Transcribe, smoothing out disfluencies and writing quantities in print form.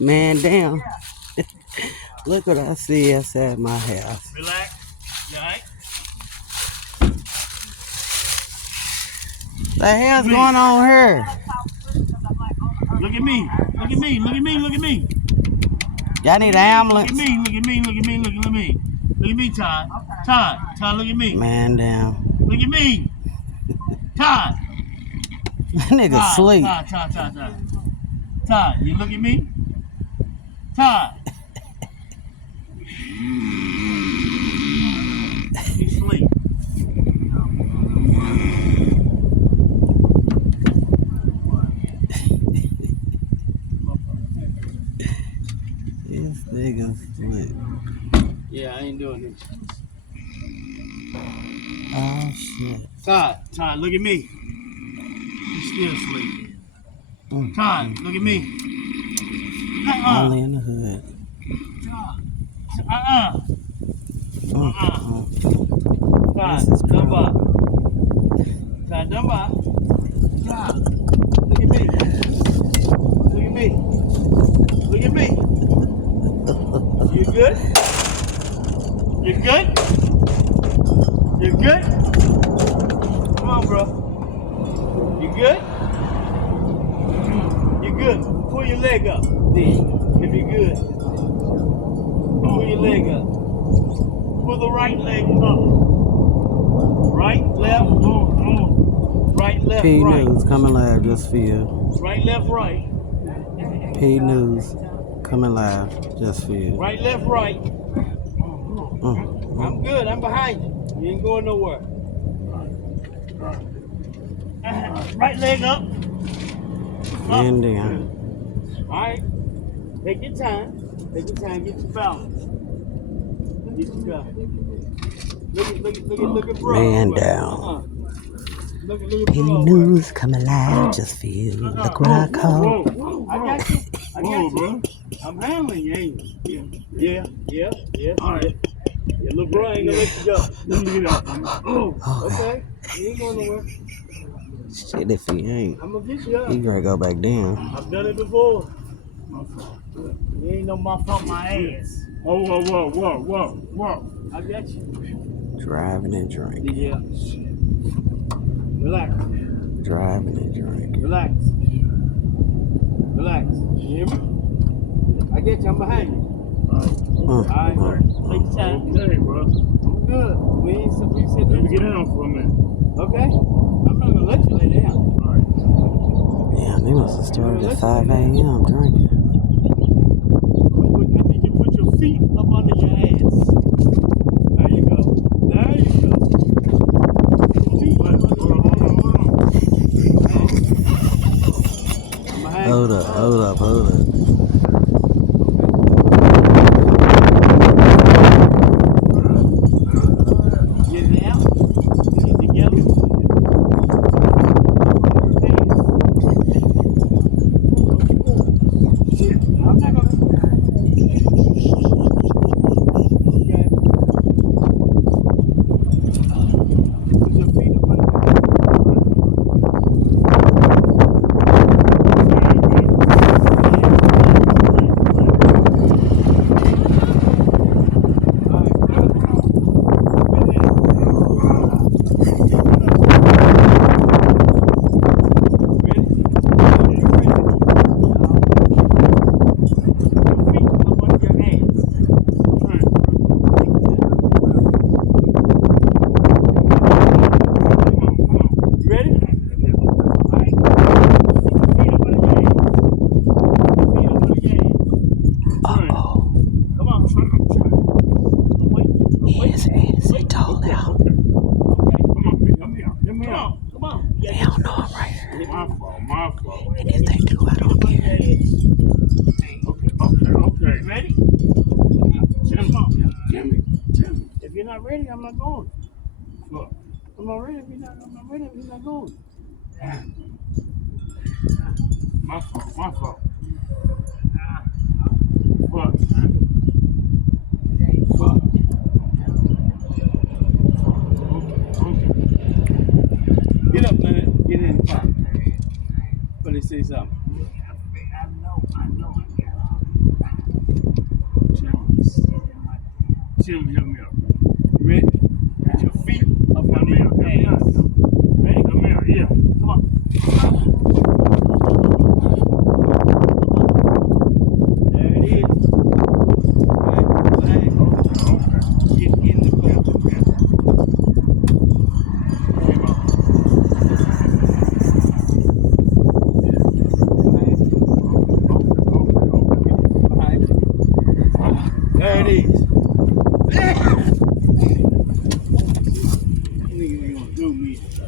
Man, damn. Look what I see outside my house. Relax. You alright? The hell's going on here? Look at me. Look at me. Look at me. Look at me. Y'all need an ambulance. Look at me. Look at me. Look at me. Look at me. Look at me, Todd. Todd. Todd, look at me. Man, damn. Look at me. Todd. That nigga sleep. Todd, you look at me? Todd. You sleep. This nigga sleep. Yeah, I ain't doing this. Oh, shit. Todd, look at me. You still sleeping. Todd, look at me. Only in the hood. Todd, dumb up. Todd, dumb up. Todd, look at me. Look at me. Look at me. You good? You good? You good? Come on, bro. You good? You good? Pull your leg up. If you're good. Pull your leg up. Pull the right leg up. Right, left, right, left, P right. News coming live just for you. Right, left, right. P News coming live just for you. Right, left, right. I'm good. I'm behind you. You ain't going nowhere. Right leg up. And down. All right. Take your time. Take your time. Get your balance. Get your balance. Look at bro. Man down. Look at P bro. News coming live just for you. Look what I call. I got you. I got you. Bro. I'm handling you, ain't you? Yeah. All right. Your little bro ain't gonna let you go. Let me get out. Okay. You ain't going nowhere. Shit, if he ain't, I'm gonna get you up. he gonna go back down. I've done it before. You ain't no my fault, my ass. Whoa. I got you. Driving and drinking. Yeah. Relax. Driving and drinking. Relax. You hear me? I get you. I'm behind you. All right. Take your time. Okay, bro. I'm good. We said Let me get down for a minute. Okay. I'm not gonna let you lay down. All right. Damn, they must have started at 5 a.m. drinking. I need you to put your feet up under your ass. There you go. Feet up under your ass. Hold up. Get it out. Get it together. Shit. I'm not gonna. Okay. Put your feet up under your My fault. And if they do, I don't care. Okay. Ready? Jimmy. If you're not ready, I'm not going. Look. I'm not ready. If you're not going. My fault. Fuck. Okay. Get up, man. Get in the car. But they say something. I know. him help me out. Ready? Put your feet up on Help me out. the Help me out. Ready? Help me out. Yeah. Come on. There it is. Flag. Okay. Get in the boat. There it is. You ain't gonna do me.